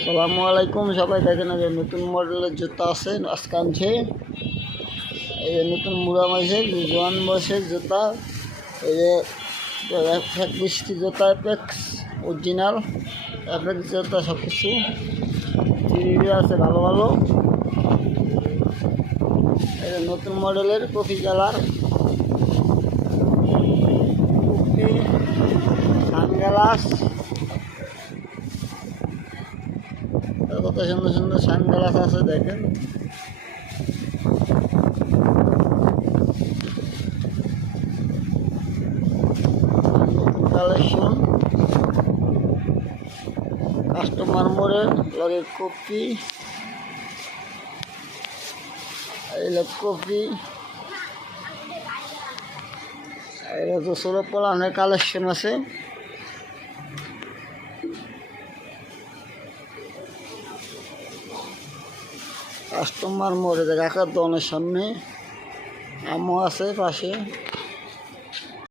আসসালামু আলাইকুম। সবাই দেখেন যে নতুন মডেলের জুতা আছে আজকে আনছে। এই যে নতুন মুড়া মাসের জোয়ান বয়সের জুতা, এই যে বৃষ্টি জুতা অ্যাপেক্স অরিজিনাল অ্যাপেক্স জুতা সব কিছু আছে ভালো ভালো। এই যে নতুন মডেলের কফি কালার কফি সানগ্লাস, কত সুন্দর সুন্দর সানগ্লাস আছে দেখেন। কালেকশন কাস্টমার মোড়ের লগে কপি, এই কপি তো ষোলো পলানের কালেকশন আছে। কাস্টমার মোড়ে রাখার দোকানের সামনে আমও আছে পাশে।